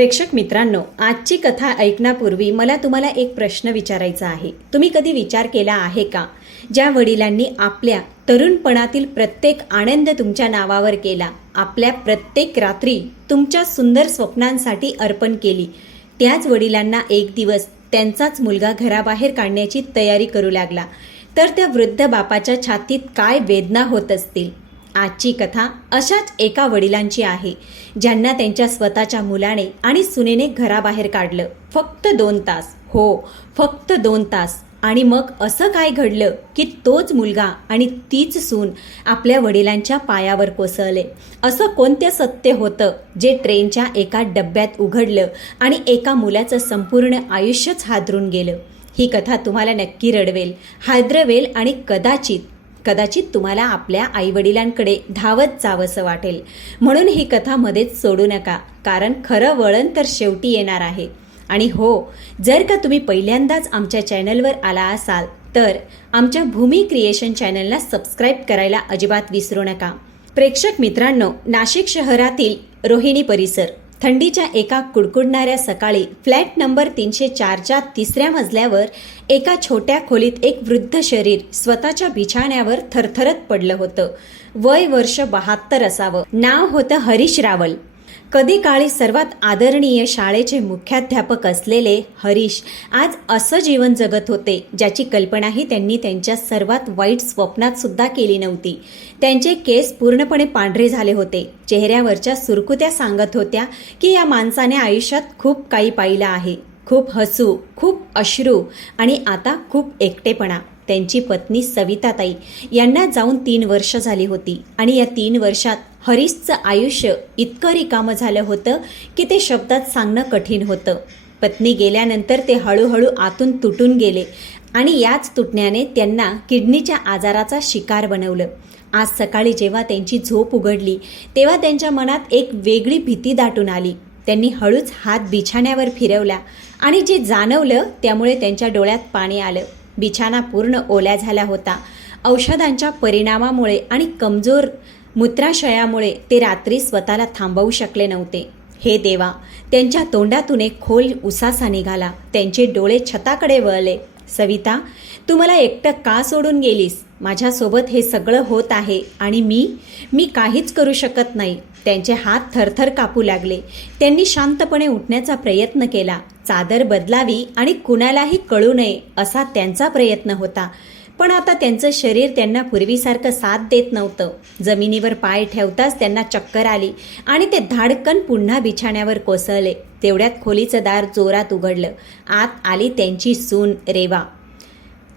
प्रेक्षक मित्रांनो, आजची कथा ऐकण्यापूर्वी मला तुम्हाला एक प्रश्न विचारायचा आहे. तुम्ही कधी विचार केला आहे का, ज्या वडिलांनी आपल्या तरुणपणातील प्रत्येक आनंद तुमच्या नावावर केला, आपल्या प्रत्येक रात्री तुमच्या सुंदर स्वप्नांसाठी अर्पण केली, त्याच वडिलांना एक दिवस त्यांचाच मुलगा घराबाहेर काढण्याची तयारी करू लागला, तर त्या वृद्ध बापाच्या छातीत काय वेदना होत असतील. आजची कथा अशाच एका वडिलांची आहे, ज्यांना त्यांच्या स्वतःच्या मुलाने आणि सुनेने घराबाहेर काढलं. फक्त 2 तास. हो, फक्त 2 तास. आणि मग असं काय घडलं की तोच मुलगा आणि तीच सून आपल्या वडिलांच्या पायावर कोसळले. असं कोणते सत्य होतं जे ट्रेनच्या एका डब्यात उघडलं आणि एका मुलाचं संपूर्ण आयुष्यच हादरून गेलं. ही कथा तुम्हाला नक्की रडवेल, हादरवेल आणि कदाचित तुम्हाला आपल्या आईवडिलांकडे धावत जावंसं वाटेल. म्हणून ही कथा मध्येच सोडू नका, कारण खरं वळण तर शेवटी येणार आहे. आणि हो, जर का तुम्ही पहिल्यांदाच आमच्या चॅनलवर आला असाल तर आमच्या भूमी क्रिएशन चॅनलला सबस्क्राईब करायला अजिबात विसरू नका. प्रेक्षक मित्रांनो, नाशिक शहरातील रोहिणी परिसर, थंडीच्या एका कुडकुडणाऱ्या सकाळी फ्लॅट नंबर 304च्या 3ऱ्या मजल्यावर एका छोट्या खोलीत एक वृद्ध शरीर स्वतःच्या बिछाण्यावर थरथरत पडलं होतं. वय वर्ष 72 असावं. नाव होतं हरीश रावल. कधी काळी सर्वात आदरणीय शाळेचे मुख्याध्यापक असलेले हरीश आज असं जीवन जगत होते ज्याची कल्पनाही त्यांनी त्यांच्या सर्वात वाईट स्वप्नात सुद्धा केली नव्हती. त्यांचे केस पूर्णपणे पांढरे झाले होते. चेहऱ्यावरच्या सुरकुत्या सांगत होत्या की या माणसाने आयुष्यात खूप काही पाहिलं आहे. खूप हसू, खूप अश्रू आणि आता खूप एकटेपणा. त्यांची पत्नी सविताताई यांना जाऊन 3 वर्ष झाली होती आणि या 3 वर्षात हरीशचं आयुष्य इतकं रिकामं झालं होतं की ते शब्दात सांगणं कठीण होतं. पत्नी गेल्यानंतर ते हळूहळू आतून तुटून गेले आणि याच तुटण्याने त्यांना किडनीच्या आजाराचा शिकार बनवलं. आज सकाळी जेव्हा त्यांची झोप उघडली तेव्हा त्यांच्या मनात एक वेगळी भीती दाटून आली. त्यांनी हळूच हात बिछाण्यावर फिरवला आणि जे जाणवलं त्यामुळे त्यांच्या डोळ्यात पाणी आलं. बिछाना पूर्ण ओल्या झाला होता. औषधांच्या परिणामामुळे आणि कमजोर मूत्राशयामुळे ते रात्री स्वतःला थांबवू शकले नव्हते. हे देवा, त्यांच्या तोंडातून एक खोल उसासा निघाला. त्यांचे डोळे छताकडे वळले. सविता, तू मला एकटं का सोडून गेलीस? माझ्यासोबत हे सगळं होत आहे आणि मी काहीच करू शकत नाही. त्यांचे हात थरथर कापू लागले. त्यांनी शांतपणे उठण्याचा प्रयत्न केला. चादर बदलावी आणि कुणालाही कळू नये असा त्यांचा प्रयत्न होता. पण आता त्यांचं शरीर त्यांना पूर्वीसारखं साथ देत नव्हतं. जमिनीवर पाय ठेवताच त्यांना चक्कर आली आणि ते धाडकन पुन्हा बिछाण्यावर कोसळले. तेवढ्यात खोलीचं दार जोरात उघडलं. आत आली त्यांची सून रेवा.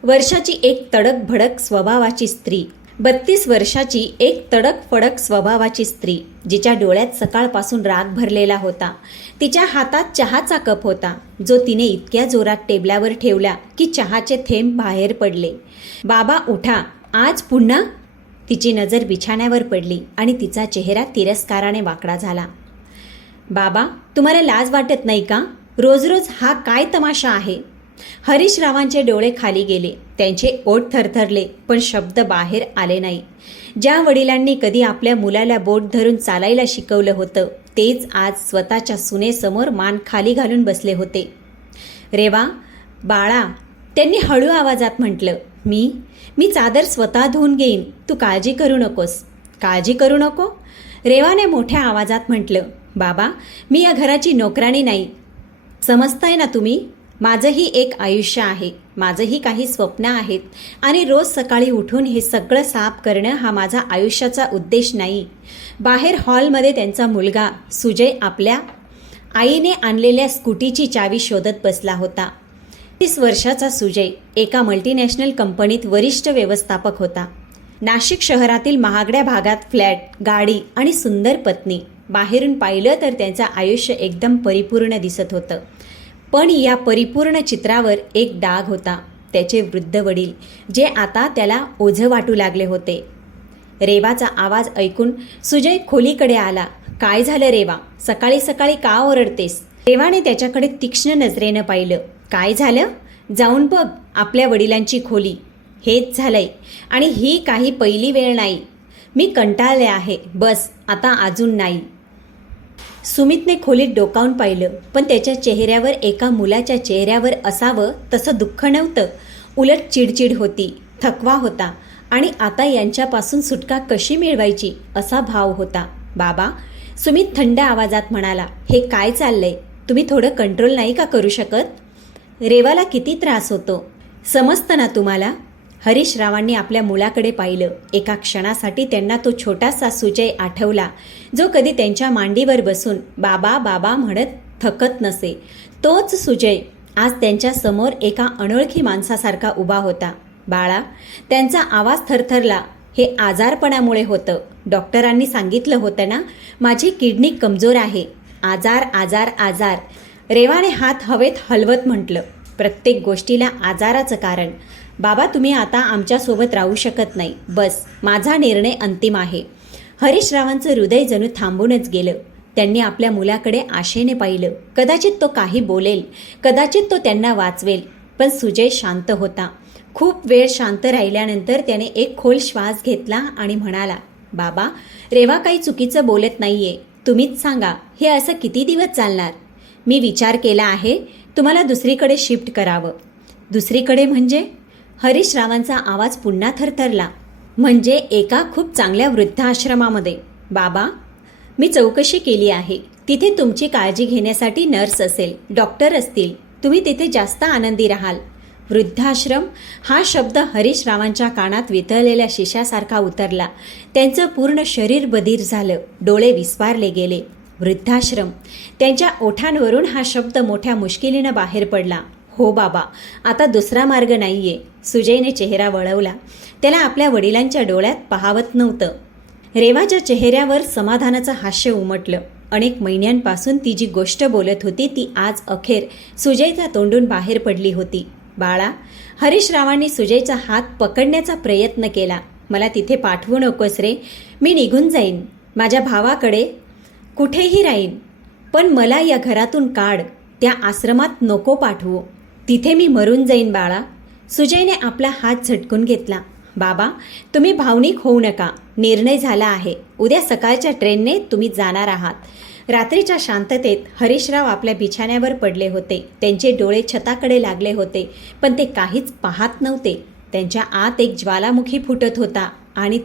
वर्षाची एक तडक भडक स्वभावाची स्त्री. 32 वर्षाची एक तडक फडक स्वभावाची स्त्री, जिच्या डोळ्यात सकाळपासून राग भरलेला होता. तिच्या हातात चहाचा कप होता, जो तिने इतक्या जोरात टेबलावर ठेवला की चहाचे थेंब बाहेर पडले. बाबा उठा, आज पुन्हा? तिची नजर बिछाण्यावर पडली आणि तिचा चेहरा तिरस्काराने वाकडा झाला. बाबा, तुम्हाला लाज वाटत नाही का? रोज रोज हा काय तमाशा आहे? हरीश रावांचे डोळे खाली गेले. त्यांचे ओठ थरथरले, पण शब्द बाहेर आले नाही. ज्या वडिलांनी कधी आपल्या मुलाला बोट धरून चालायला शिकवलं होतं तेच आज स्वतःच्या सुनेसमोर मान खाली घालून बसले होते. रेवा, बाळा, त्यांनी हळू आवाजात म्हटलं. मी चादर स्वतः धुवून घेईन, तू काळजी करू नकोस. काळजी करू नको? रेवाने मोठ्या आवाजात म्हटलं. बाबा, मी या घराची नोकराणी नाही. समजताय ना तुम्ही? माझंही एक आयुष्य आहे, माझंही काही स्वप्न आहेत आणि रोज सकाळी उठून हे सगळं साफ करणं हा माझा आयुष्याचा उद्देश नाही. बाहेर हॉलमध्ये त्यांचा मुलगा सुजय आपल्या आईने आणलेल्या स्कूटीची चावी शोधत बसला होता. 30 वर्षाचा सुजय एका मल्टीनॅशनल कंपनीत वरिष्ठ व्यवस्थापक होता. नाशिक शहरातील महागड्या भागात फ्लॅट, गाडी आणि सुंदर पत्नी. बाहेरून पाहिलं तर त्यांचं आयुष्य एकदम परिपूर्ण दिसत होतं. पण या परिपूर्ण चित्रावर एक डाग होता. त्याचे वृद्ध वडील, जे आता त्याला ओझं वाटू लागले होते. रेवाचा आवाज ऐकून सुजय खोलीकडे आला. काय झालं रेवा? सकाळी सकाळी का ओरडतेस? रेवाने त्याच्याकडे तीक्ष्ण नजरेनं पाहिलं. काय झालं? जाऊन बघ आपल्या वडिलांची खोली. हेच झालंय आणि ही काही पहिली वेळ नाही. मी कंटाळले आहे. बस आता अजून नाही. सुमितने खोलीत डोकावून पाहिलं, पण त्याच्या चेहऱ्यावर एका मुलाच्या चेहऱ्यावर असावं तसं दुःख नव्हतं. उलट चिडचिड होती, थकवा होता आणि आता यांच्यापासून सुटका कशी मिळवायची असा भाव होता. बाबा, सुमित थंड आवाजात म्हणाला, हे काय चाललंय? तुम्ही थोडं कंट्रोल नाही का करू शकत? रेवाला किती त्रास होतो समजतं ना तुम्हाला? हरीश रावांनी आपल्या मुलाकडे पाहिलं. एका क्षणासाठी त्यांना तो छोटासा सुजय आठवला, जो कधी त्यांच्या मांडीवर बसून बाबा बाबा म्हणत थकत नसे. तोच सुजय आज त्यांच्या समोर एका अनोळखी माणसासारखा उभा होता. बाळा, त्यांचा आवाज थरथरला. हे आजारपणामुळे होतं. डॉक्टरांनी सांगितलं होतं ना, माझी किडनी कमजोर आहे. आजार आजार आजार. रेवाने हात हवेत हलवत म्हटलं, प्रत्येक गोष्टीला आजाराचं कारण. बाबा, तुम्ही आता आमच्यासोबत राहू शकत नाही. बस, माझा निर्णय अंतिम आहे. हरीश रावांचं हृदय जणू थांबूनच गेलं. त्यांनी आपल्या मुलाकडे आशेने पाहिलं. कदाचित तो काही बोलेल, कदाचित तो त्यांना वाचवेल. पण सुजय शांत होता. खूप वेळ शांत राहिल्यानंतर त्याने एक खोल श्वास घेतला आणि म्हणाला, बाबा, रेवा काही चुकीचं बोलत नाहीये. तुम्हीच सांगा, हे असं किती दिवस चालणार? मी विचार केला आहे, तुम्हाला दुसरीकडे शिफ्ट करावं. दुसरीकडे म्हणजे? हरीश रावांचा आवाज पुन्हा थरथरला. म्हणजे एका खूप चांगल्या वृद्धाश्रमामध्ये. बाबा, मी चौकशी केली आहे. तिथे तुमची काळजी घेण्यासाठी नर्स असेल, डॉक्टर असतील. तुम्ही तिथे जास्त आनंदी राहाल. वृद्धाश्रम हा शब्द हरीश रावांच्या कानात वितळलेल्या शिशासारखा उतरला. त्यांचं पूर्ण शरीर बधीर झालं, डोळे विस्फारले गेले. वृद्धाश्रम. त्यांच्या ओठांवरून हा शब्द मोठ्या मुश्किलीनं बाहेर पडला. हो बाबा, आता दुसरा मार्ग नाहीये. सुजयने चेहरा वळवला. त्याला आपल्या वडिलांच्या डोळ्यात पाहावत नव्हतं. रेवाच्या चेहऱ्यावर समाधानाचं हास्य उमटलं. अनेक महिन्यांपासून ती जी गोष्ट बोलत होती ती आज अखेर सुजयच्या तोंडून बाहेर पडली होती. बाळा, हरीश रावांनी सुजयचा हात पकडण्याचा प्रयत्न केला. मला तिथे पाठवू नकोस रे. मी निघून जाईन, माझ्या भावाकडे कुठेही राहीन. पण मला या घरातून काढ. त्या आश्रमात नको पाठवू. तिथे मी मरून जाईन बाळा. सुजयने आपला हात झटकून घेतला. बाबा, तुम्ही भावनिक होऊ नका. निर्णय झाला आहे. उद्या सकाळच्या ट्रेनने तुम्ही जाणार आहात. रात्रीच्या शांततेत हरीशराव आपल्या बिछाण्यावर पडले होते. त्यांचे डोळे छताकडे लागले होते, पण ते काहीच पाहत नव्हते. त्यांच्या आत एक ज्वालामुखी फुटत होता आणि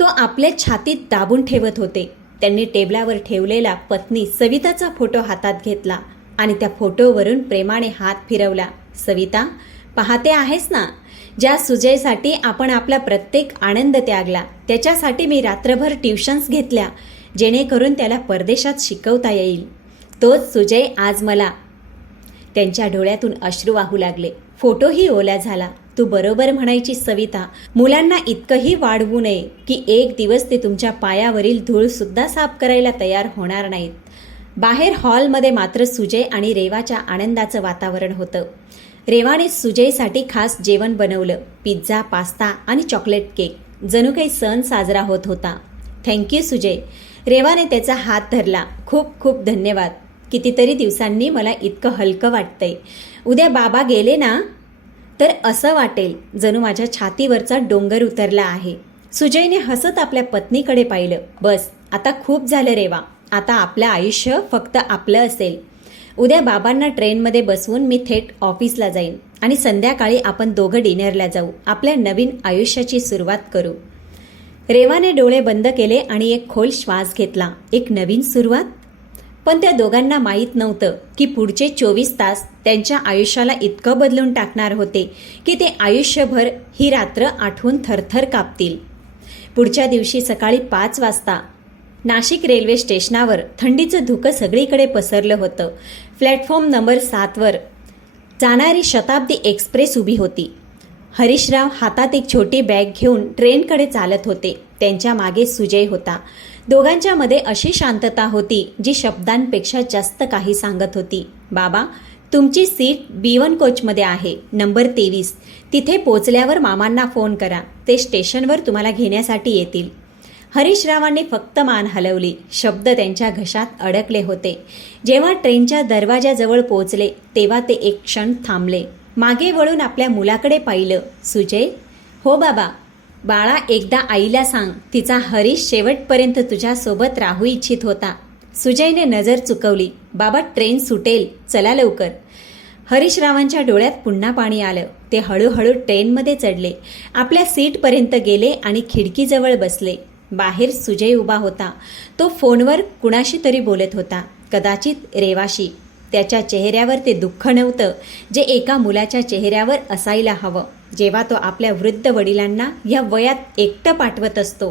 तो आपल्या छातीत दाबून ठेवत होते. त्यांनी टेबलावर ठेवलेला पत्नी सविताचा फोटो हातात घेतला आणि त्या फोटोवरून प्रेमाने हात फिरवला. सविता, पाहते आहेस ना, ज्या सुजयसाठी आपण आपला प्रत्येक आनंद त्यागला, त्याच्यासाठी मी रात्रभर ट्युशन्स घेतल्या, जेणेकरून त्याला परदेशात शिकवता येईल. तोच सुजय आज मला. त्यांच्या डोळ्यातून अश्रू वाहू लागले. फोटोही ओला झाला. तू बरोबर म्हणायची सविता. मुलांना इतकंही वाढवू नये की एक दिवस ते तुमच्या पायावरील धूळ सुद्धा साफ करायला तयार होणार नाहीत. बाहेर हॉलमध्ये मात्र सुजय आणि रेवाच्या आनंदाचं वातावरण होतं. रेवाने सुजयसाठी खास जेवण बनवलं. पिझ्झा, पास्ता आणि चॉकलेट केक. जणू काही सण साजरा होत होता. थँक्यू सुजय. रेवाने त्याचा हात धरला. खूप खूप धन्यवाद. कितीतरी दिवसांनी मला इतकं हलकं वाटतंय. उद्या बाबा गेले ना, तर असं वाटेल जणू माझ्या छातीवरचा डोंगर उतरला आहे. सुजयने हसत आपल्या पत्नीकडे पाहिलं. बस, आता खूप झालं रेवा. आता आपलं आयुष्य फक्त आपलं असेल. उद्या बाबांना ट्रेनमध्ये बसवून मी थेट ऑफिसला जाईन आणि संध्याकाळी आपण दोघं डिनरला जाऊ. आपल्या नवीन आयुष्याची सुरुवात करू. रेवाने डोळे बंद केले आणि एक खोल श्वास घेतला. एक नवीन सुरुवात? पण त्या दोघांना माहीत नव्हतं की पुढचे 24 तास त्यांच्या आयुष्याला इतकं बदलून टाकणार होते की ते आयुष्यभर ही रात्र आठवून थरथर कापतील. पुढच्या दिवशी सकाळी 5 वाजता नाशिक रेल्वे स्टेशनावर थंडीचं धुकं सगळीकडे पसरलं होतं. प्लॅटफॉर्म नंबर 7वर जाणारी शताब्दी एक्सप्रेस उभी होती. हरीशराव हातात एक छोटी बॅग घेऊन ट्रेनकडे चालत होते. त्यांच्या मागे सुजय होता. दोघांच्या मध्ये अशी शांतता होती जी शब्दांपेक्षा जास्त काही सांगत होती. बाबा, तुमची सीट B1 कोचमध्ये आहे, नंबर 23. तिथे पोचल्यावर मामांना फोन करा. ते स्टेशनवर तुम्हाला घेण्यासाठी येतील. हरीशरावांनी फक्त मान हलवली. शब्द त्यांच्या घशात अडकले होते. जेव्हा ट्रेनच्या दरवाजाजवळ पोहोचले तेव्हा ते एक क्षण थांबले. मागे वळून आपल्या मुलाकडे पाहिलं. सुजय, हो बाबा. बाळा, एकदा आईला सांग, तिचा हरीश शेवटपर्यंत तुझ्यासोबत राहू इच्छित होता. सुजयने नजर चुकवली. बाबा ट्रेन सुटेल, चला लवकर. हरीशरावांच्या डोळ्यात पुन्हा पाणी आलं. ते हळूहळू ट्रेनमध्ये चढले. आपल्या सीटपर्यंत गेले आणि खिडकीजवळ बसले. बाहेर सुजय उभा होता. तो फोनवर कुणाशी तरी बोलत होता, कदाचित रेवाशी. त्याच्या चेहऱ्यावर ते दुःख नव्हतं जे एका मुलाच्या चेहऱ्यावर असायला हवं जेव्हा तो आपल्या वृद्ध वडिलांना या वयात एकटं पाठवत असतो.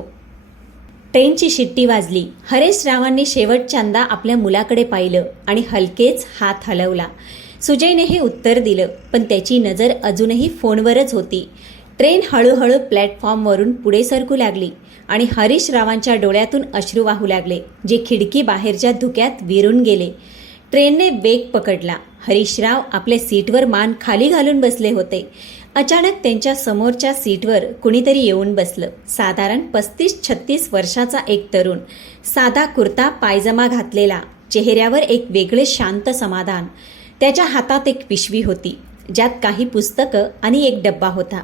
ट्रेनची शिट्टी वाजली. हरीशरावांनी शेवटच्यांदा आपल्या मुलाकडे पाहिलं आणि हलकेच हात हलवला. सुजयने हे उत्तर दिलं, पण त्याची नजर अजूनही फोनवरच होती. ट्रेन हळूहळू प्लॅटफॉर्मवरून पुढे सरकू लागली आणि हरीशरावांच्या डोळ्यातून अश्रू वाहू लागले, जे खिडकी बाहेरच्या धुक्यात विरून गेले. ट्रेनने वेग पकडला. हरीशराव आपल्या सीटवर मान खाली घालून बसले होते. अचानक त्यांच्या समोरच्या सीटवर कुणीतरी येऊन बसलं. साधारण 35-36 वर्षाचा एक तरुण. साधा कुर्ता पायजमा घातलेला. चेहऱ्यावर एक वेगळे शांत समाधान. त्याच्या हातात एक पिशवी होती, ज्यात काही पुस्तकं आणि एक डब्बा होता.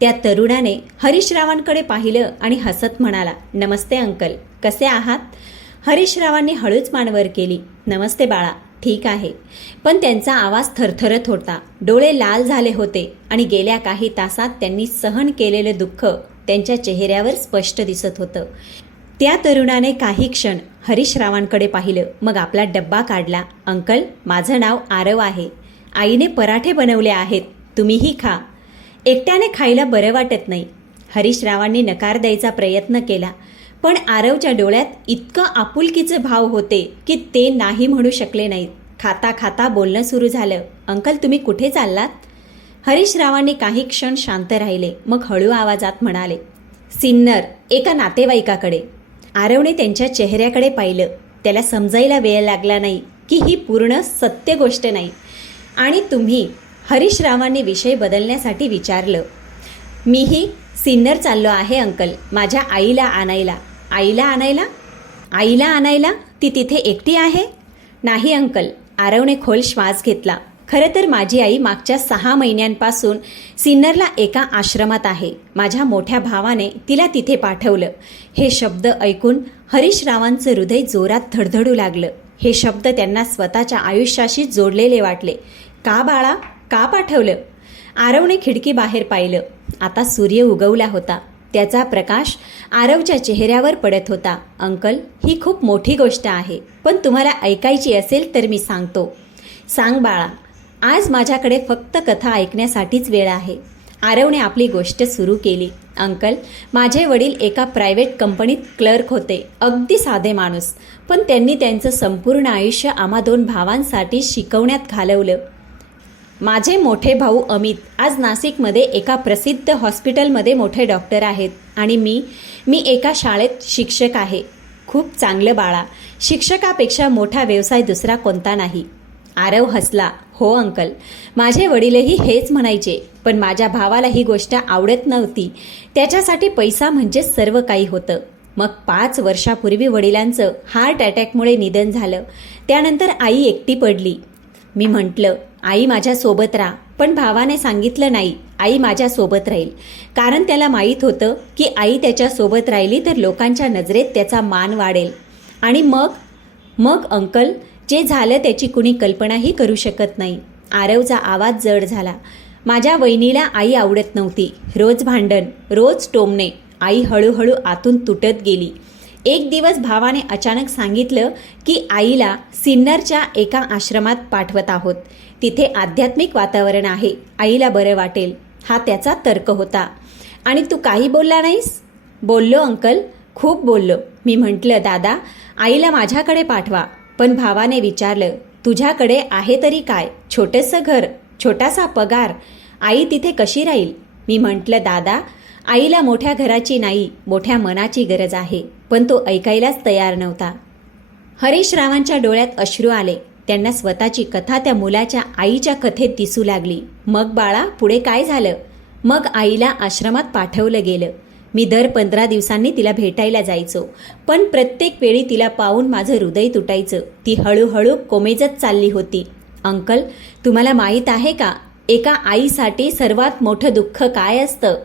त्या तरुणाने हरीशरावांकडे पाहिलं आणि हसत म्हणाला, नमस्ते अंकल, कसे आहात? हरीशरावांनी हळूच मान वर केली. नमस्ते बाळा, ठीक आहे. पण त्यांचा आवाज थरथरत होता. डोळे लाल झाले होते आणि गेल्या काही तासात त्यांनी सहन केलेलं दुःख त्यांच्या चेहऱ्यावर स्पष्ट दिसत होतं. त्या तरुणाने काही क्षण हरीशरावांकडे पाहिलं, मग आपला डब्बा काढला. अंकल, माझं नाव आरव आहे. आईने पराठे बनवले आहेत, तुम्हीही खा. एकट्याने खायला बरं वाटत नाही. हरीशरावांनी नकार द्यायचा प्रयत्न केला, पण आरवच्या डोळ्यात इतकं आपुलकीचे भाव होते की ते नाही म्हणू शकले नाहीत. खाता खाता बोलणं सुरू झालं. अंकल, तुम्ही कुठे चाललात? हरीशरावांनी काही क्षण शांत राहिले, मग हळू आवाजात म्हणाले, सिन्नर, एका नातेवाईकाकडे. आरवने त्यांच्या चेहऱ्याकडे पाहिलं. त्याला समजायला वेळ लागला नाही की ही पूर्ण सत्य गोष्ट नाही. आणि तुम्ही? हरीशरावांनी विषय बदलण्यासाठी विचारलं. मीही सिन्नर चाललो आहे अंकल, माझ्या आईला आणायला. आईला आणायला? आईला आणायला? ती तिथे एकटी आहे? नाही अंकल. आरवने खोल श्वास घेतला. खरं तर माझी आई मागच्या 6 महिन्यांपासून सिन्नरला एका आश्रमात आहे. माझ्या मोठ्या भावाने तिला तिथे पाठवलं. हे शब्द ऐकून हरीशरावांचं हृदय जोरात धडधडू लागलं. हे शब्द त्यांना स्वतःच्या आयुष्याशी जोडलेले वाटले. का बाळा, का पाठवलं? आरवने खिडकी बाहेर पाहिलं. आता सूर्य उगवला होता. त्याचा प्रकाश आरवच्या चेहऱ्यावर पडत होता. अंकल, ही खूप मोठी गोष्ट आहे, पण तुम्हाला ऐकायची असेल तर मी सांगतो. सांग बाळा, आज माझ्याकडे फक्त कथा ऐकण्यासाठीच वेळ आहे. आरवने आपली गोष्ट सुरू केली. अंकल, माझे वडील एका प्रायव्हेट कंपनीत क्लर्क होते. अगदी साधे माणूस, पण त्यांनी त्यांचं संपूर्ण आयुष्य आम्हा 2 भावांसाठी शिकवण्यात घालवलं. माझे मोठे भाऊ अमित आज नाशिकमध्ये एका प्रसिद्ध हॉस्पिटलमध्ये मोठे डॉक्टर आहेत आणि मी एका शाळेत शिक्षक आहे. खूप चांगलं बाळा, शिक्षकापेक्षा मोठा व्यवसाय दुसरा कोणता नाही. आरव हसला. हो अंकल, माझे वडीलही हेच म्हणायचे, पण माझ्या भावाला ही गोष्ट आवडत नव्हती. त्याच्यासाठी पैसा म्हणजे सर्व काही होतं. मग 5 वर्षापूर्वी वडिलांचं हार्ट अटॅकमुळे निधन झालं. त्यानंतर आई एकटी पडली. मी म्हटलं, आई माझ्यासोबत राहा, पण भावाने सांगितलं नाही, आई माझ्यासोबत राहील. कारण त्याला माहीत होतं की आई त्याच्यासोबत राहिली तर लोकांच्या नजरेत त्याचा मान वाढेल. आणि मग अंकल, जे झालं त्याची कुणी कल्पनाही करू शकत नाही. आरवचा आवाज जड झाला. माझ्या वहिनीला आई आवडत नव्हती. रोज भांडण, रोज टोमणे. आई हळूहळू आतून तुटत गेली. एक दिवस भावाने अचानक सांगितलं की आईला सिन्नरच्या एका आश्रमात पाठवत आहोत. तिथे आध्यात्मिक वातावरण आहे, आईला बरं वाटेल. हा त्याचा तर्क होता. आणि तू काही बोलला नाहीस? बोललो अंकल, खूप बोललो. मी म्हटलं, दादा, आईला माझ्याकडे पाठवा. पण भावाने विचारलं, तुझ्याकडे आहे तरी काय? छोटंसं घर, छोटासा पगार, आई तिथे कशी राहील? मी म्हटलं, दादा, आईला मोठ्या घराची नाही, मोठ्या मनाची गरज आहे. पण तो ऐकायलाच तयार नव्हता. हरीशरावांच्या डोळ्यात अश्रू आले. त्यांना स्वतःची कथा त्या मुलाच्या आईच्या कथेत दिसू लागली. मग बाळा, पुढे काय झालं? मग आईला आश्रमात पाठवलं गेलं. मी दर 15 दिवसांनी तिला भेटायला जायचो, पण प्रत्येक वेळी तिला पाहून माझं हृदय तुटायचं. ती हळूहळू कोमेजत चालली होती. अंकल, तुम्हाला माहीत आहे का, एका आईसाठी सर्वात मोठं दुःख काय असतं?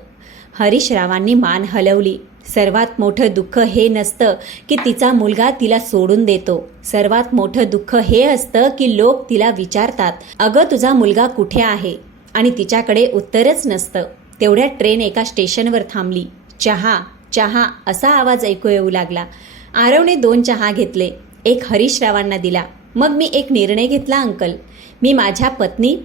हरीश रावांनी मान हलवली. सर्वात मोठं दुःख हे नसतं की तिचा मुलगा तिला सोडून देतो. सर्वात मोठं दुःख हे असतं की लोक तिला विचारतात, अगं तुझा मुलगा कुठे आहे, आणि तिच्याकडे उत्तरच नसतं. तेवढ्यात ट्रेन एका स्टेशनवर थांबली. चहा चहा असा आवाज ऐकू येऊ लागला. आरवने 2 चहा घेतले. एक हरीश रावांना दिला. मग मी एक निर्णय घेतला अंकल. मी माझ्या पत्नी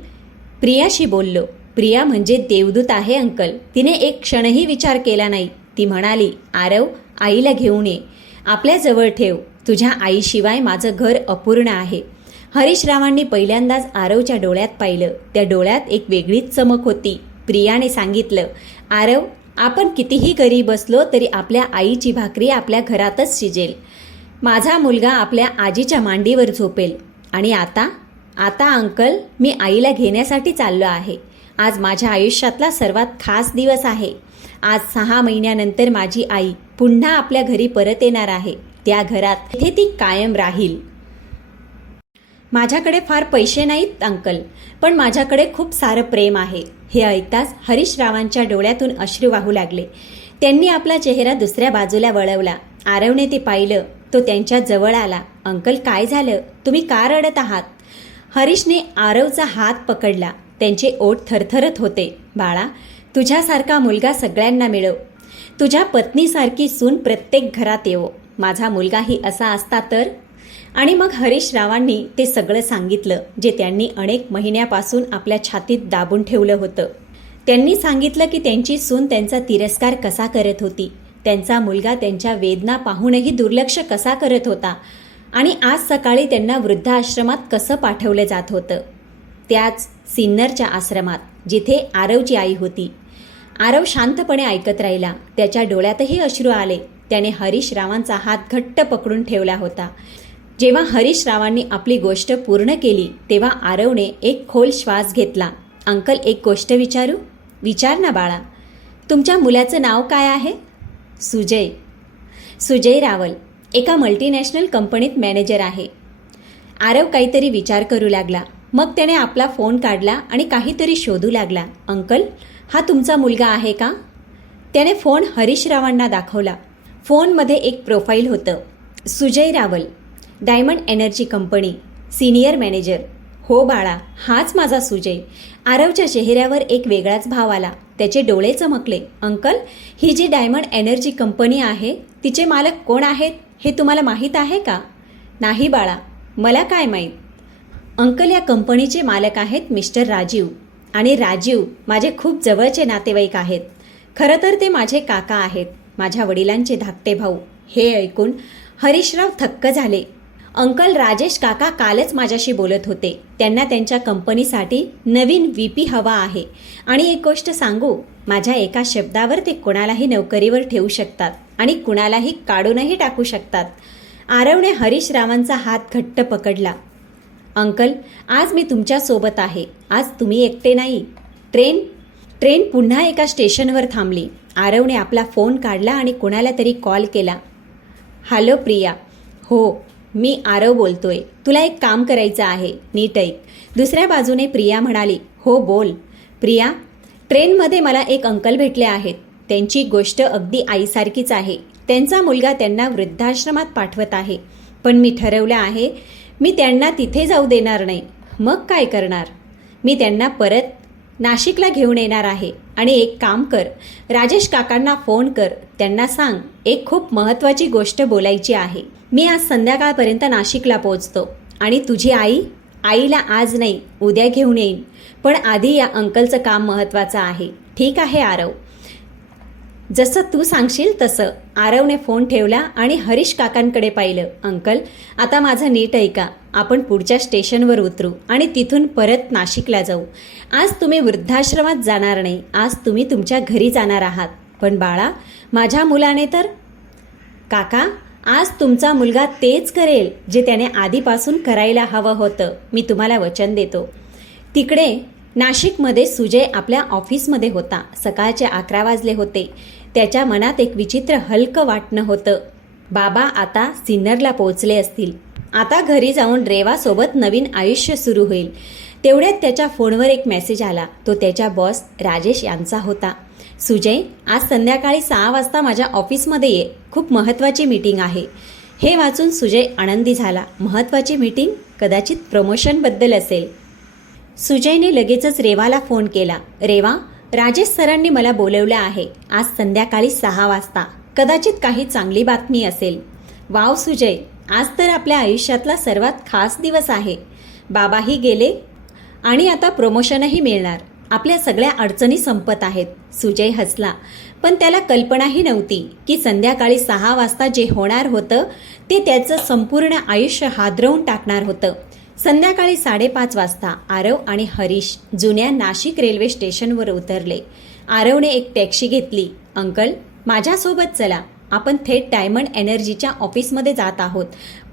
प्रियाशी बोललो. प्रिया म्हणजे देवदूत आहे अंकल. तिने एक क्षणही विचार केला नाही. ती म्हणाली, आरव, आईला घेऊन ये, आपल्याजवळ ठेव. तुझ्या आईशिवाय माझं घर अपूर्ण आहे. हरीश रावांनी पहिल्यांदाच आरवच्या डोळ्यात पाहिलं. त्या डोळ्यात एक वेगळीच चमक होती. प्रियाने सांगितलं, आरव, आपण कितीही गरीब असलो तरी आपल्या आईची भाकरी आपल्या घरातच शिजेल. माझा मुलगा आपल्या आजीच्या मांडीवर झोपेल. आणि आता अंकल, मी आईला घेण्यासाठी चाललो आहे. आज माझ्या आयुष्यातला सर्वात खास दिवस आहे. आज 6 महिन्यानंतर माझी आई पुन्हा आपल्या घरी परत येणार आहे. त्या घरात तिथे ती कायम राहील. माझ्याकडे फार पैसे नाहीत अंकल, पण माझ्याकडे खूप सारं प्रेम आहे. हे ऐकताच हरीश रावांच्या डोळ्यातून अश्रू वाहू लागले. त्यांनी आपला चेहरा दुसऱ्या बाजूला वळवला. आरवने ते पाहिलं. तो त्यांच्या जवळ आला. अंकल, काय झालं? तुम्ही का रडत आहात? हरीशने आरवचा हात पकडला. त्यांचे ओठ थरथरत होते. बाळा, तुझ्यासारखा मुलगा सगळ्यांना मिळो. तुझ्या पत्नीसारखी सून प्रत्येक घरात येवो. माझा मुलगाही असा असता तर. आणि मग हरीश रावांनी ते सगळं सांगितलं जे त्यांनी अनेक महिन्यापासून आपल्या छातीत दाबून ठेवलं होतं. त्यांनी सांगितलं की त्यांची सून त्यांचा तिरस्कार कसा करत होती. त्यांचा मुलगा त्यांच्या वेदना पाहूनही दुर्लक्ष कसा करत होता. आणि आज सकाळी त्यांना वृद्धाश्रमात कसं पाठवलं जात होतं. त्याच सिन्नरच्या आश्रमात, जिथे आरवची आई होती. आरव शांतपणे ऐकत राहिला. त्याच्या डोळ्यातही अश्रू आले. त्याने हरीश रावांचा हात घट्ट पकडून ठेवला होता. जेव्हा हरीश रावांनी आपली गोष्ट पूर्ण केली तेव्हा आरवने एक खोल श्वास घेतला. अंकल, एक गोष्ट विचारू? विचार ना बाळा. तुमच्या मुलाचं नाव काय आहे? सुजय रावल. एका मल्टीनॅशनल कंपनीत मॅनेजर आहे. आरव काहीतरी विचार करू लागला. मग त्याने आपला फोन काढला आणि काहीतरी शोधू लागला. अंकल, हा तुमचा मुलगा आहे का? त्याने फोन हरीश रावांना दाखवला. फोनमध्ये एक प्रोफाईल होतं. Sujay Rawal, diamond energy company, senior manager. हो बाळा, हाच माझा सुजय. आरवच्या चेहऱ्यावर एक वेगळाच भाव आला. त्याचे डोळे चमकले. अंकल, ही जी डायमंड एनर्जी कंपनी आहे तिचे मालक कोण आहेत हे तुम्हाला माहीत आहे का? नाही बाळा, मला काय माहीत. अंकल, या कंपनीचे मालक आहेत मिस्टर राजीव. आणि राजीव माझे खूप जवळचे नातेवाईक आहेत. खरं तर ते माझे काका आहेत, माझ्या वडिलांचे धाकटे भाऊ. हे ऐकून हरीशराव थक्क झाले. अंकल, राजेश काका कालच माझ्याशी बोलत होते. त्यांना त्यांच्या कंपनीसाठी नवीन VP हवा आहे. आणि एक गोष्ट सांगू, माझ्या एका शब्दावर ते कुणालाही नोकरीवर ठेवू शकतात आणि कुणालाही काढूनही टाकू शकतात. आरवने हरीश रावांचा हात घट्ट पकडला. अंकल, आज मी तुमच्यासोबत आहे. आज तुम्ही एकटे नाही. ट्रेन पुन्हा एका स्टेशनवर थांबली. आरवने आपला फोन काढला आणि कुणाला तरी कॉल केला. हॅलो प्रिया. हो, मी आरव बोलतोय. तुला एक काम करायचं आहे, नीट ऐक. दुसऱ्या बाजूने प्रिया म्हणाली. हो बोल. प्रिया, ट्रेनमध्ये मला एक अंकल भेटले आहेत. त्यांची गोष्ट अगदी आईसारखीच आहे. त्यांचा मुलगा त्यांना वृद्धाश्रमात पाठवत आहे. पण मी ठरवलं आहे, मी त्यांना तिथे जाऊ देणार नाही. मग काय करणार? मी त्यांना परत नाशिकला घेऊन येणार आहे. आणि एक काम कर, राजेश काकांना फोन कर. त्यांना सांग, एक खूप महत्त्वाची गोष्ट बोलायची आहे. मी आज संध्याकाळपर्यंत नाशिकला पोहोचतो. आणि तुझी आईला आज नाही, उद्या घेऊन येईन. पण आधी या अंकलचं काम महत्त्वाचं आहे. ठीक आहे आरव? जसं तू सांगशील तसं. आरवने फोन ठेवला आणि हरीश काकांकडे पाहिलं. अंकल, आता माझं नीट ऐका. आपण पुढच्या स्टेशनवर उतरू आणि तिथून परत नाशिकला जाऊ. आज तुम्ही वृद्धाश्रमात जाणार नाही. आज तुम्ही तुमच्या घरी जाणार आहात. पण बाळा, माझ्या मुलाने तर. काका, आज तुमचा मुलगा तेच करेल जे त्याने आधीपासून करायला हवं होतं. मी तुम्हाला वचन देतो. तिकडे नाशिकमध्ये सुजय आपल्या ऑफिसमध्ये होता. सकाळचे 11 वाजले होते. त्याच्या मनात एक विचित्र हलकं वाटणं होतं. बाबा आता सिन्नरला पोहोचले असतील. आता घरी जाऊन रेवासोबत नवीन आयुष्य सुरू होईल. तेवढ्यात त्याच्या फोनवर एक मेसेज आला. तो त्याच्या बॉस राजेश यांचा होता. सुजय, आज संध्याकाळी 6 वाजता माझ्या ऑफिसमध्ये ये, खूप महत्त्वाची मीटिंग आहे. हे वाचून सुजय आनंदी झाला. महत्त्वाची मीटिंग? कदाचित प्रमोशनबद्दल असेल. सुजयने लगेचच रेवाला फोन केला. रेवा, राजेश सरांनी मला बोलवलं आहे आज संध्याकाळी 6 वाजता. कदाचित काही चांगली बातमी असेल. वाव सुजय, आज तर आपल्या आयुष्यातला सर्वात खास दिवस आहे. बाबाही गेले आणि आता प्रमोशनही मिळणार. आपल्या सगळ्या अडचणी संपत आहेत. सुजय हसला, पण त्याला कल्पनाही नव्हती की संध्याकाळी 6 वाजता जे होणार होतं ते त्याचं संपूर्ण आयुष्य हादरवून टाकणार होतं. संध्याकाळी 5:30 वाजता आरव आणि हरीश जुन्या नाशिक रेल्वे स्टेशनवर उतरले. आरवने एक टॅक्सी घेतली. अंकल, माझ्यासोबत चला, आपण थेट डायमंड एनर्जीच्या ऑफिसमध्ये जात आहोत.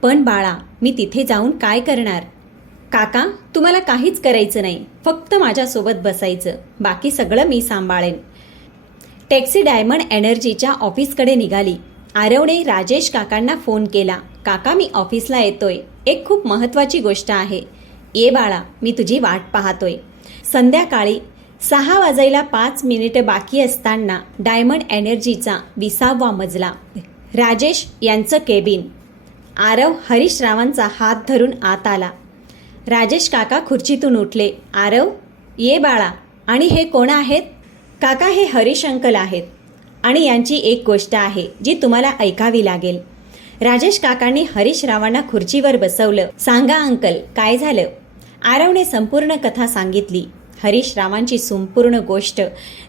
पण बाळा, मी तिथे जाऊन काय करणार? काका, तुम्हाला काहीच करायचं नाही, फक्त माझ्यासोबत बसायचं, बाकी सगळं मी सांभाळेन. टॅक्सी डायमंड एनर्जीच्या ऑफिसकडे निघाली. आरवने राजेश काकांना फोन केला. काका, मी ऑफिसला येतोय, एक खूप महत्त्वाची गोष्ट आहे. ये बाळा, मी तुझी वाट पाहतोय. संध्याकाळी 6 वाजायला 5 मिनिटं बाकी असताना डायमंड एनर्जीचा 20वा मजला, राजेश यांचं केबिन. आरव हरीश रावांचा हात धरून आत आला. राजेश काका खुर्चीतून उठले. आरव, ये बाळा. आणि हे कोण आहेत? काका, हे हरीश अंकल आहेत आणि यांची एक गोष्ट आहे जी तुम्हाला ऐकावी लागेल. राजेश काकांनी हरीश रावांना खुर्चीवर बसवलं. सांगा अंकल, काय झालं? आरवने संपूर्ण कथा सांगितली. हरीश रावांची संपूर्ण गोष्ट,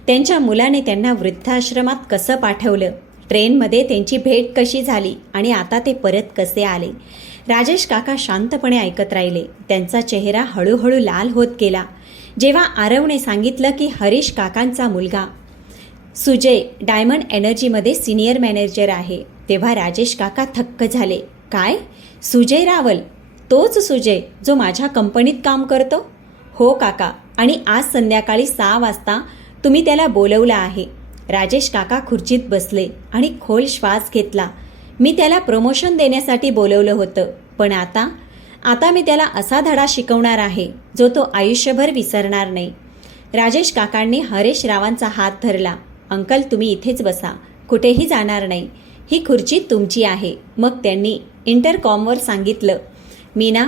त्यांच्या मुलाने त्यांना वृद्धाश्रमात कसं पाठवलं, ट्रेनमध्ये त्यांची भेट कशी झाली आणि आता ते परत कसे आले. राजेश काका शांतपणे ऐकत राहिले. त्यांचा चेहरा हळूहळू लाल होत गेला. जेव्हा आरवने सांगितलं की हरीश काकांचा मुलगा सुजय डायमंड एनर्जीमध्ये सिनियर मॅनेजर आहे, तेव्हा राजेश काका थक्क झाले. काय? सुजय रावल? तोच सुजय जो माझ्या कंपनीत काम करतो? हो काका, आणि आज संध्याकाळी 6 वाजता तुम्ही त्याला बोलवलं आहे. राजेश काका खुर्चीत बसले आणि खोल श्वास घेतला. मी त्याला प्रमोशन देण्यासाठी बोलवलं होतं, पण आता मी त्याला असा धडा शिकवणार आहे जो तो आयुष्यभर विसरणार नाही. राजेश काकांनी हरीश रावांचा हात धरला. अंकल, तुम्ही इथेच बसा, कुठेही जाणार नाही, ही खुर्ची तुमची आहे. मग त्यांनी इंटरकॉमवर सांगितलं, मीना,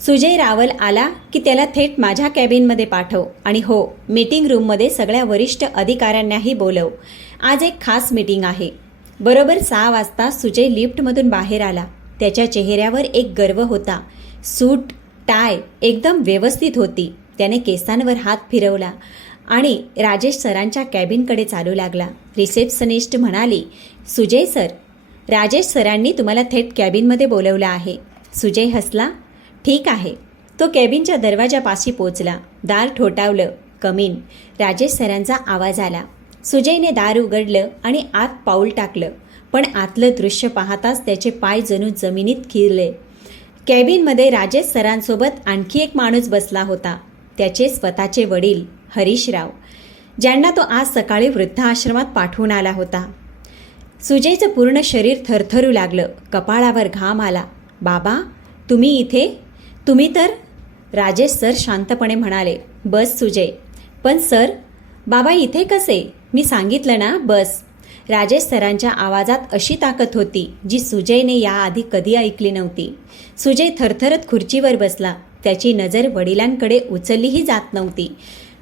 सुजय रावल आला की त्याला थेट माझ्या कॅबिनमध्ये पाठव आणि हो, मीटिंग रूममध्ये सगळ्या वरिष्ठ अधिकाऱ्यांनाही बोलव. आज एक खास मीटिंग आहे. बरोबर 6 वाजता सुजय लिफ्टमधून बाहेर आला. त्याच्या चेहऱ्यावर एक गर्व होता. सूट टाय एकदम व्यवस्थित होती. त्याने केसांवर हात फिरवला आणि राजेश सरांच्या कॅबिनकडे चालू लागला. रिसेप्शनिस्ट म्हणाली, सुजय सर, राजेश सरांनी तुम्हाला थेट कॅबिनमध्ये बोलवलं आहे. सुजय हसला. ठीक आहे. तो कॅबिनच्या दरवाजापाशी पोचला. दार ठोठावलं. कमीन. राजेश सरांचा आवाज आला. सुजयने दार उघडलं आणि आत पाऊल टाकलं, पण आतलं दृश्य पाहताच त्याचे पाय जणू जमिनीत खिळले. कॅबिनमध्ये राजेश सरांसोबत आणखी एक माणूस बसला होता. त्याचे स्वतःचे वडील हरीशराव, ज्यांना तो आज सकाळी वृद्धाश्रमात पाठवून आला होता. सुजयचं पूर्ण शरीर थरथरू लागलं. कपाळावर घाम आला. बाबा, तुम्ही इथे? तुम्ही तर? राजेश सर शांतपणे म्हणाले. बस सुजय. पण सर, बाबा इथे कसे? मी सांगितलं ना, बस. राजेश सरांच्या आवाजात अशी ताकद होती जी सुजयने याआधी कधी ऐकली नव्हती. सुजय थरथरत खुर्चीवर बसला. त्याची नजर वडिलांकडे उचललीही जात नव्हती.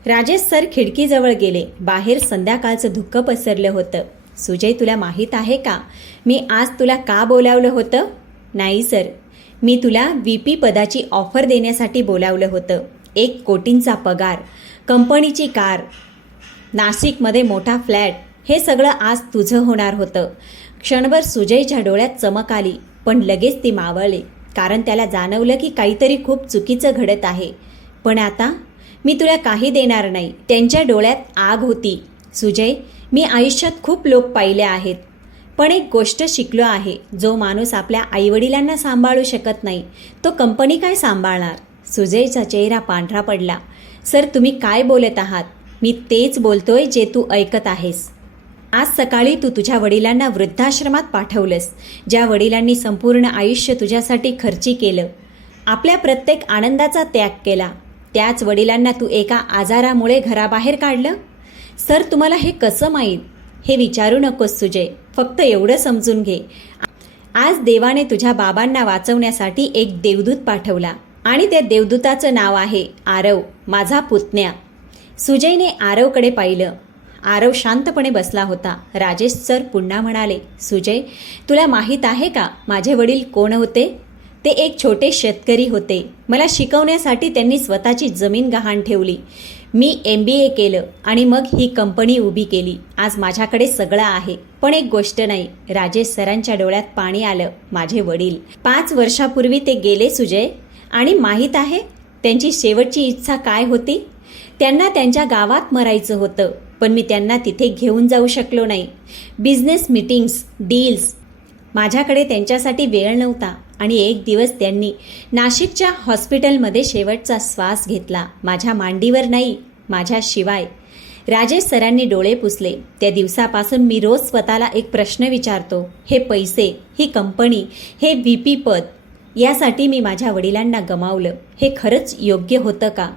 राजेश सर खिडकीजवळ गेले. बाहेर संध्याकाळचं धुकं पसरलं होतं. सुजय, तुला माहीत आहे का मी आज तुला का बोलावलं होतं? नाही सर, मी तुला VP पदाची ऑफर देण्यासाठी बोलावलं होतं. 1 कोटींचा पगार, कंपनीची कार, नाशिकमध्ये मोठा फ्लॅट, हे सगळं आज तुझं होणार होतं. क्षणभर सुजयच्या डोळ्यात चमक आली, पण लगेच ती मावळली, कारण त्याला जाणवलं की काहीतरी खूप चुकीचं घडत आहे. पण आता मी तुला काही देणार नाही. त्यांच्या डोळ्यात आग होती. सुजय, मी आयुष्यात खूप लोक पाहिले आहेत, पण एक गोष्ट शिकलो आहे, जो माणूस आपल्या आईवडिलांना सांभाळू शकत नाही तो कंपनी काय सांभाळणार? सुजयचा चेहरा पांढरा पडला. सर, तुम्ही काय बोलत आहात? मी तेच बोलतोय जे तू ऐकत आहेस. आज सकाळी तू तुझ्या वडिलांना वृद्धाश्रमात पाठवलंस, ज्या वडिलांनी संपूर्ण आयुष्य तुझ्यासाठी खर्ची केलं, आपल्या प्रत्येक आनंदाचा त्याग केला. त्याच वडिलांना तू एका आजारामुळे घराबाहेर काढलं. सर तुम्हाला हे कसं माहीत? हे विचारू नकोस सुजय, फक्त एवढं समजून घे, आज देवाने तुझ्या बाबांना वाचवण्यासाठी एक देवदूत पाठवला आणि त्या देवदूताचं नाव आहे आरव, माझा पुतण्या. सुजयने आरवकडे पाहिलं. आरव शांतपणे बसला होता. राजेश सर पुन्हा म्हणाले, सुजय तुला माहीत आहे का माझे वडील कोण होते? ते एक छोटे शेतकरी होते. मला शिकवण्यासाठी त्यांनी स्वतःची जमीन गहाण ठेवली. मी MBA केलं आणि मग ही कंपनी उभी केली. आज माझ्याकडे सगळं आहे, पण एक गोष्ट नाही. राजेश सरांच्या डोळ्यात पाणी आलं. माझे वडील 5 वर्षापूर्वी ते गेले सुजय, आणि माहीत आहे त्यांची शेवटची इच्छा काय होती? त्यांना त्यांच्या गावात मरायचं होतं, पण मी त्यांना तिथे घेऊन जाऊ शकलो नाही. बिझनेस मीटिंग्स, डील्स, माझ्याकडे त्यांच्यासाठी वेळ नव्हता. आणि एक दिवस त्यांनी नाशिकच्या हॉस्पिटलमध्ये शेवटचा श्वास घेतला. माझ्या मांडीवर नाही, माझ्याशिवाय. राजेश सरांनी डोळे पुसले. त्या दिवसापासून मी रोज स्वतःला एक प्रश्न विचारतो, हे पैसे, ही कंपनी, हे VP पद, यासाठी मी माझ्या वडिलांना गमावलं. हे खरंच योग्य होतं का?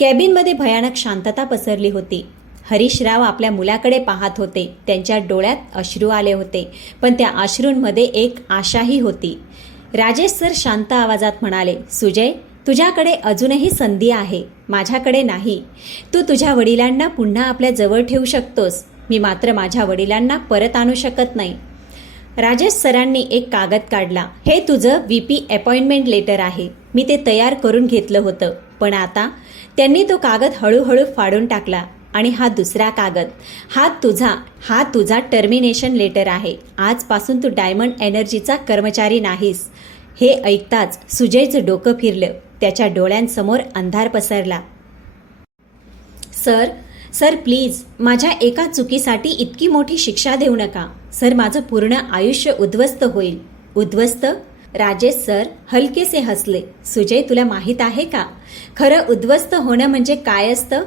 कॅबिनमध्ये भयानक शांतता पसरली होती. हरीशराव आपल्या मुलाकडे पाहत होते. त्यांच्या डोळ्यात अश्रू आले होते, पण त्या अश्रूंमध्ये एक आशाही होती. राजेश सर शांत आवाजात म्हणाले, सुजय तुझ्याकडे अजूनही संधी आहे, माझ्याकडे नाही. तू तुझ्या वडिलांना पुन्हा आपल्या जवळ ठेवू शकतोस. मी मात्र माझ्या वडिलांना परत आणू शकत नाही. राजेश सरांनी एक कागद काढला. हे तुझं VP अपॉइंटमेंट लेटर आहे. मी ते तयार करून घेतलं होतं, पण आता. त्यांनी तो कागद हळूहळू फाडून टाकला. आणि हा दुसरा कागद, हा तुझा टर्मिनेशन लेटर आहे. आजपासून तू डायमंड एनर्जीचा कर्मचारी नाहीस. हे ऐकताच सुजयचं डोकं फिरलं. त्याच्या डोळ्यांसमोर अंधार पसरला. सर प्लीज, माझ्या एका चुकीसाठी इतकी मोठी शिक्षा देऊ नका. सर माझं पूर्ण आयुष्य उद्ध्वस्त होईल. उद्ध्वस्त? राजेश सर हलकेसे हसले. सुजय तुला माहीत आहे का, खरं उद्ध्वस्त होणं म्हणजे काय असतं?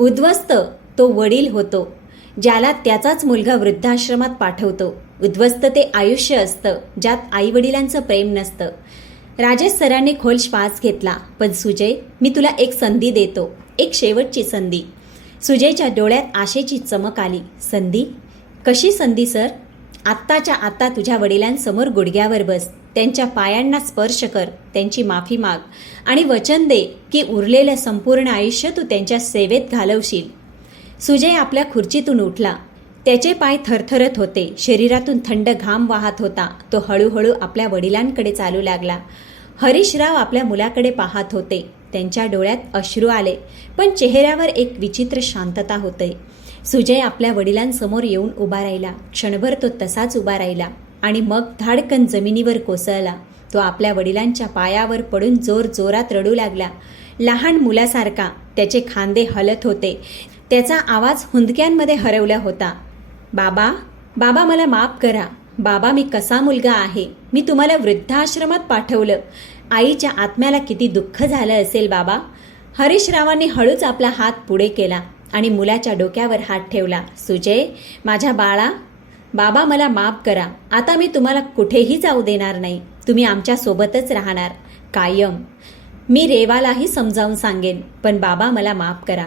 उद्ध्वस्त तो वडील होतो, ज्याला त्याचाच मुलगा वृद्धाश्रमात पाठवतो. उद्ध्वस्त ते आयुष्य असतं, ज्यात आईवडिलांचं प्रेम नसतं. राजेश सरांनी खोल श्वास घेतला. पण सुजय, मी तुला एक संधी देतो, एक शेवटची संधी. सुजयच्या डोळ्यात आशेची चमक आली. संधी? कशी संधी सर? आत्ताच्या आत्ता तुझ्या वडिलांसमोर गुडघ्यावर बस, त्यांच्या पायांना स्पर्श कर, त्यांची माफी माग आणि वचन दे की उरलेलं संपूर्ण आयुष्य तू त्यांच्या सेवेत घालवशील. सुजय आपल्या खुर्चीतून उठला. त्याचे पाय थरथरत होते, शरीरातून थंड घाम वाहत होता. तो हळूहळू आपल्या वडिलांकडे चालू लागला. हरीशराव आपल्या मुलाकडे पाहत होते. त्यांच्या डोळ्यात अश्रू आले, पण चेहऱ्यावर एक विचित्र शांतता होते. सुजय आपल्या वडिलांसमोर येऊन उभा राहिला. क्षणभर तो तसाच उभा राहिला आणि मग धाडकन जमिनीवर कोसळला. तो आपल्या वडिलांच्या पायावर पडून जोरात रडू लागला. लहान मुलासारखा त्याचे खांदे हलत होते. त्याचा आवाज हुंदक्यांमध्ये हरवला होता. बाबा मला माफ करा. बाबा मी कसा मुलगा आहे. मी तुम्हाला वृद्धाश्रमात पाठवलं. आईच्या आत्म्याला किती दुःख झालं असेल बाबा. हरीशरावांनी हळूच आपला हात पुढे केला आणि मुलाच्या डोक्यावर हात ठेवला. सुजय माझ्या बाळा, बाबा मला माफ करा. आता मी तुम्हाला कुठेही जाऊ देणार नाही. तुम्ही आमच्या सोबतच राहणार कायम. मी रेवालाही समजावून सांगेन, पण बाबा मला माफ करा.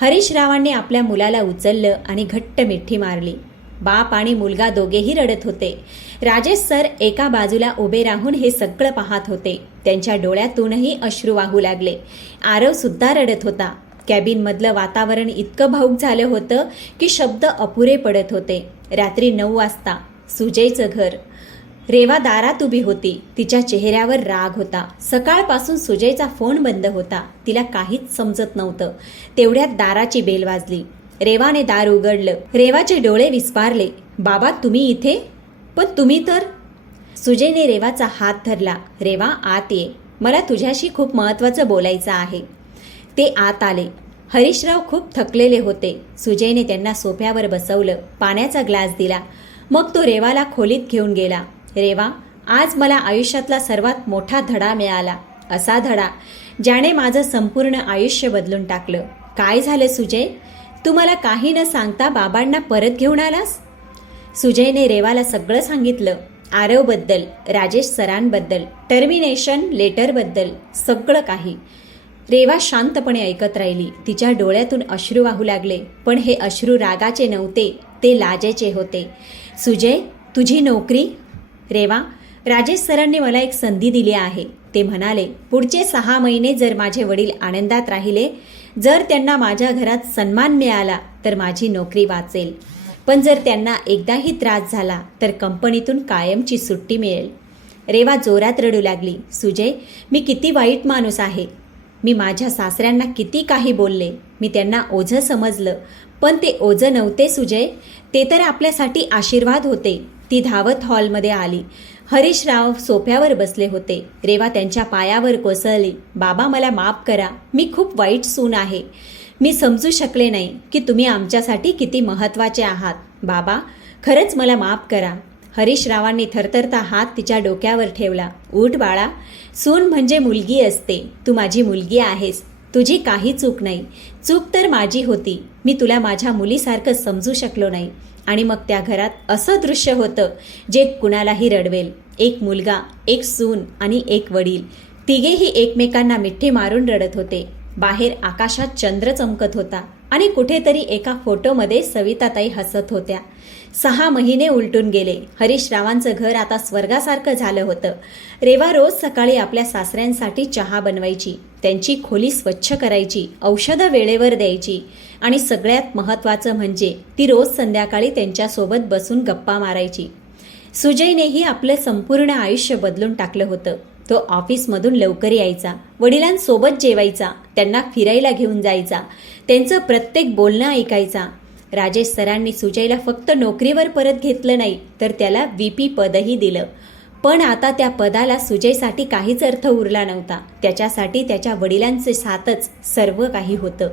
हरीशरावांनी आपल्या मुलाला उचललं आणि घट्ट मिठी मारली. बाप आणि मुलगा दोघेही रडत होते. राजेश सर एका बाजूला उभे राहून हे सगळं पाहत होते. त्यांच्या डोळ्यातूनही अश्रू वाहू लागले. आरव सुद्धा रडत होता. कॅबिनमधलं वातावरण इतकं भावूक झालं होतं की शब्द अपुरे पडत होते. रात्री 9 वाजता सुजयचं घर. रेवा दारात उभी होती. तिच्या चेहऱ्यावर राग होता. सकाळपासून सुजयचा फोन बंद होता. तिला काहीच समजत नव्हतं. तेवढ्यात दाराची बेल वाजली. रेवाने दार उघडलं. रेवाचे डोळे विस्फारले. बाबा तुम्ही इथे? पण तुम्ही तर. सुजयने रेवाचा हात धरला. रेवा आत ये, मला तुझ्याशी खूप महत्त्वाचं बोलायचं आहे. ते आत आले. हरीशराव खूप थकलेले होते. सुजयने त्यांना सोफ्यावर बसवलं. पाण्याचा ग्लास दिला. मग तो रेवाला खोलीत घेऊन गेला. रेवा, आज मला आयुष्यातला सर्वात मोठा धडा मिळाला. असा धडा ज्याने माझं संपूर्ण आयुष्य बदलून टाकलं. काय झालं सुजय? तू मला काही न सांगता बाबांना परत घेऊन आलास? सुजयने रेवाला सगळं सांगितलं. आरवबद्दल, राजेश सरांबद्दल, टर्मिनेशन लेटरबद्दल, सगळं काही. रेवा शांतपणे ऐकत राहिली. तिच्या डोळ्यातून अश्रू वाहू लागले, पण हे अश्रू रागाचे नव्हते, ते लाजेचे होते. सुजय, तुझी नोकरी? रेवा, राजेश सरांनी मला एक संधी दिली आहे. ते म्हणाले, पुढचे 6 महिने जर माझे वडील आनंदात राहिले, जर त्यांना माझ्या घरात सन्मान मिळाला तर माझी नोकरी वाचेल. पण जर त्यांना एकदाही त्रास झाला तर कंपनीतून कायमची सुट्टी मिळेल. रेवा जोरात रडू लागली. सुजय, मी किती वाईट माणूस आहे. मी माझ्या सासऱ्यांना किती काही बोलले. मी त्यांना ओझं समजलं, पण ते ओझं नव्हते सुजय. ते तर आपल्यासाठी आशीर्वाद होते. ती धावत हॉलमध्ये आली. हरीशराव सोफ्यावर बसले होते. रेवा त्यांच्या पायावर कोसळली. बाबा, मला माफ करा. मी खूप वाईट सून आहे. मी समजू शकले नाही की तुम्ही आमच्यासाठी किती महत्त्वाचे आहात. बाबा, खरंच मला माफ करा. हरीशरावांनी थरथरता हात तिच्या डोक्यावर ठेवला. उठ बाळा, सून म्हणजे मुलगी असते. तू माझी मुलगी आहेस. तुझी काही चूक नाही. चूक तर माझी होती. मी तुला माझ्या मुलीसारखं समजू शकलो नाही. आणि मग त्या घरात असं दृश्य होतं जे कुणालाही रडवेल. एक मुलगा, एक सून आणि एक वडील, तिघेही एकमेकांना मिठी मारून रडत होते. बाहेर आकाशात चंद्र चमकत होता आणि कुठेतरी एका फोटोमध्ये सविताताई हसत होत्या. 6 महिने उलटून गेले. हरीशरावांचं घर आता स्वर्गासारखं झालं होतं. रेवा रोज सकाळी आपल्या सासऱ्यांसाठी चहा बनवायची, त्यांची खोली स्वच्छ करायची, औषधं वेळेवर द्यायची आणि सगळ्यात महत्त्वाचं म्हणजे ती रोज संध्याकाळी त्यांच्यासोबत बसून गप्पा मारायची. सुजयनेही आपलं संपूर्ण आयुष्य बदलून टाकलं होतं. तो ऑफिसमधून लवकर यायचा, वडिलांसोबत जेवायचा, त्यांना फिरायला घेऊन जायचा, त्यांचं प्रत्येक बोलणं ऐकायचा. राजेश सरांनी सुजयला फक्त नोकरीवर परत घेतलं नाही, तर त्याला VP पदही दिलं. पण आता त्या पदाला सुजयसाठी काहीच अर्थ उरला नव्हता. त्याच्यासाठी त्याच्या वडिलांचे साथच सर्व काही होतं.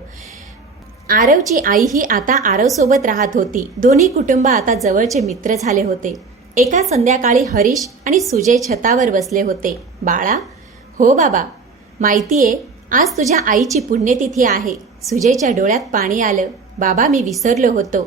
आरवची आईही आता आरवसोबत राहत होती. दोन्ही कुटुंब आता जवळचे मित्र झाले होते. एका संध्याकाळी हरीश आणि सुजय छतावर बसले होते. बाळा, हो बाबा, माहितीये आज तुझ्या आईची पुण्यतिथी आहे. सुजयच्या डोळ्यात पाणी आलं. बाबा, मी विसरलो होतो.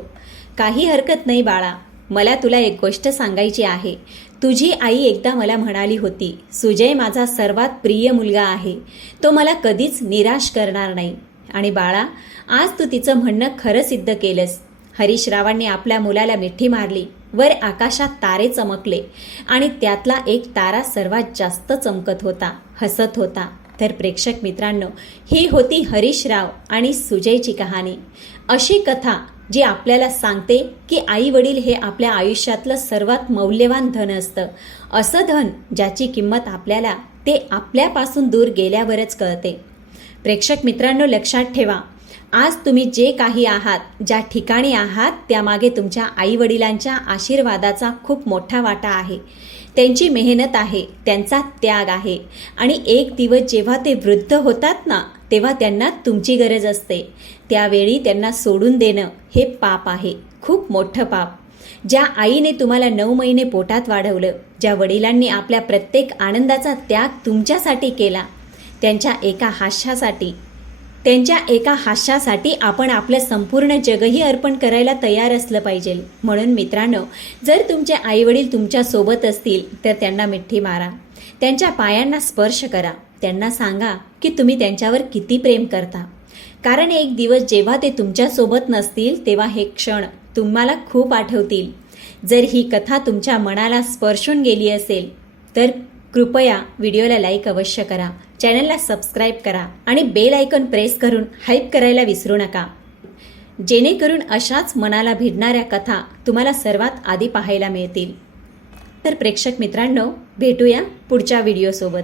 काही हरकत नाही बाळा, मला तुला एक गोष्ट सांगायची आहे. तुझी आई एकदा मला म्हणाली होती, सुजय माझा सर्वात प्रिय मुलगा आहे. तो मला कधीच निराश करणार नाही. आणि बाळा, आज तू तिचं म्हणणं खरं सिद्ध केलंस. हरीशरावांनी आपल्या मुलाला मिठी मारली. वर आकाशात तारे चमकले आणि त्यातला एक तारा सर्वात जास्त चमकत होता, हसत होता. तर प्रेक्षक मित्रांनो, ही होती हरीशराव आणि सुजयची कहाणी. अशी कथा जी आपल्याला सांगते की आई वडील हे आपल्या आयुष्यातलं सर्वात मौल्यवान धन असतं. असं धन ज्याची किंमत आपल्याला ते आपल्यापासून दूर गेल्यावरच कळते. प्रेक्षक मित्रांनो, लक्षात ठेवा, आज तुम्ही जे काही आहात, ज्या ठिकाणी आहात, त्यामागे तुमच्या आईवडिलांच्या आशीर्वादाचा खूप मोठा वाटा आहे. त्यांची मेहनत आहे, त्यांचा त्याग आहे. आणि एक दिवस जेव्हा ते वृद्ध होतात ना, तेव्हा त्यांना तुमची गरज असते. त्यावेळी त्यांना सोडून देणं हे पाप आहे, खूप मोठं पाप. ज्या आईने तुम्हाला 9 महिने पोटात वाढवलं, ज्या वडिलांनी आपल्या प्रत्येक आनंदाचा त्याग तुमच्यासाठी केला, त्यांच्या एका हास्यासाठी आपण आपलं संपूर्ण जगही अर्पण करायला तयार असलं पाहिजे. म्हणून मित्रांनो, जर तुमचे आईवडील तुमच्यासोबत असतील तर त्यांना मिठी मारा, त्यांच्या पायांना स्पर्श करा, त्यांना सांगा की तुम्ही त्यांच्यावर किती प्रेम करता. कारण एक दिवस जेव्हा ते तुमच्यासोबत नसतील तेव्हा हे क्षण तुम्हाला खूप आठवतील. जर ही कथा तुमच्या मनाला स्पर्शून गेली असेल तर कृपया व्हिडिओला लाईक अवश्य करा, चॅनलला सबस्क्राईब करा आणि बेल आयकॉन प्रेस करून हाईप करायला विसरू नका, जेणेकरून अशाच मनाला भिडणाऱ्या कथा तुम्हाला सर्वात आधी पाहायला मिळतील. तर प्रेक्षक मित्रांनो, भेटूया पुढच्या व्हिडिओसोबत.